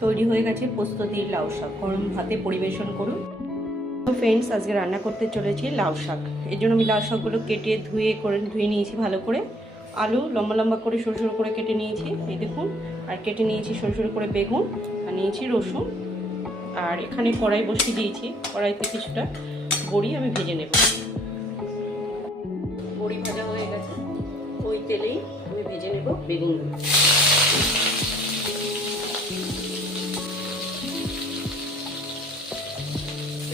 তৈরি হয়ে গেছে পোস্ত দিয়ে লাউ শাক, গরম ভাতে পরিবেশন করুন। ফ্রেন্ডস, আজকে রান্না করতে চলেছি লাউ শাক। এর জন্য আমি লাউ শাকগুলো কেটে ধুয়ে নিয়েছি ভালো করে। আলু লম্বা লম্বা করে সরু সরু করে কেটে নিয়েছি, এই দেখুন। আর কেটে নিয়েছি সরু সরু করে বেগুন, আর নিয়েছি রসুন। আর এখানে কড়াই বসিয়ে দিয়েছি, কড়াইতে কিছুটা বড়ি আমি ভেজে নেব। বড়ি ভাজা হয়ে গেছে, ওই তেলেই আমি ভেজে নেব বেগুনগুলো।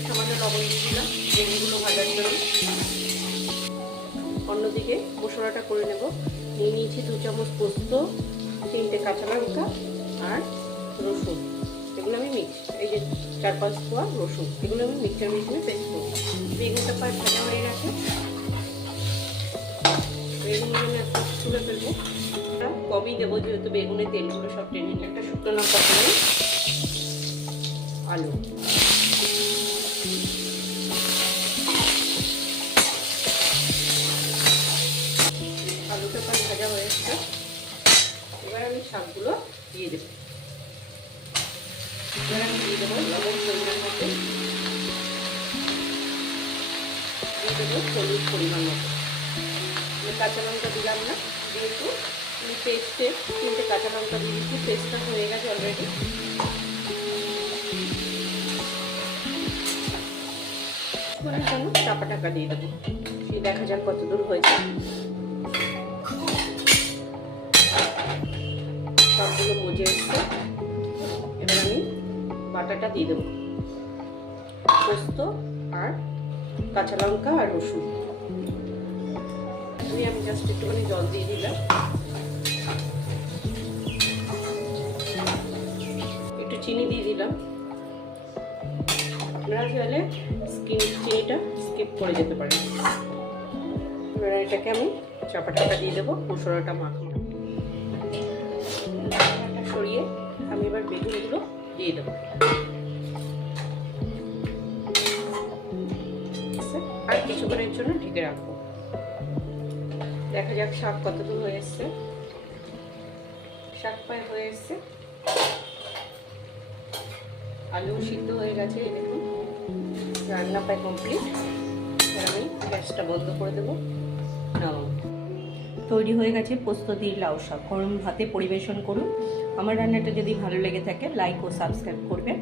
সামান্য লবণ দিয়ে দিলাম বেগুনগুলো ভাজার জন্য। অন্যদিকে মশলাটা করে নেব। নিয়ে নিয়েছি 2 চামচ পোস্ত, 3টে কাঁচা লঙ্কা আর রসুন। এগুলো আমি এই যে 4-5 কোয়া রসুন, এগুলো আমি মিক্সচার মেশিনে পেস্ট করব। বেগুনটা প্রায় ভাজা হয়ে গেছে, বেগুনগুলো আমি একটা তুলে ফেলবো। কমই দেবো যেহেতু বেগুনের তেলগুলো সব টেনে নিয়ে। একটা শুকনো লঙ্কা ফেলে আলু, আলুটা প্রায় ভাজা হয়ে গেছে। এবার আমি শাকগুলো দিয়ে দেবো। এবার আমি দিয়ে দেবো লবণ পরিমাণ মতো, দিয়ে দেবো হলুদ পরিমাণ মতো। আমি কাঁচা লঙ্কা দিলাম না, যেহেতু আমি পেস্টে 3টে কাঁচা লঙ্কা দিয়ে দিচ্ছি, পেস্টটা হয়ে গেছে অলরেডি। জন্য চাপা টাকা দিয়ে দেবো, সেই দেখা যাক কত দূর হয়েছে। সবগুলো মজে এসছে। এবার আমি বাটাটা দিয়ে দেবো, পোস্ত আর কাঁচা লঙ্কা আর রসুন। আমি জাস্ট একটুখানি জল দিয়ে দিলাম, একটু চিনি দিয়ে দিলাম। আপনারা চাইলে চিনিটা স্কিপ করে যেতে পারেন। এবার এটাকে আমি চাপা টাকা দিয়ে দেবো, মশলাটা মাখাবো। সরিয়ে আমি এবার বেগুনগুলো দিয়ে দেবো, আর কিছুক্ষণের জন্য ঢেকে রাখবো। দেখা যাক শাক কতদূর হয়ে এসছে। শাক প্রায় হয়ে এসছে, আলু সিদ্ধ হয়ে গেছে। দেখুন রান্না প্রায় কমপ্লিট। আমি গ্যাসটা বন্ধ করে দেবো। তৈরি হয়ে গেছে পোস্ত দিয়ে লাউ শাক, গরম ভাতে পরিবেশন করুন। আমার রান্নাটা যদি ভালো লেগে থাকে লাইক ও সাবস্ক্রাইব করবেন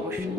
অবশ্যই।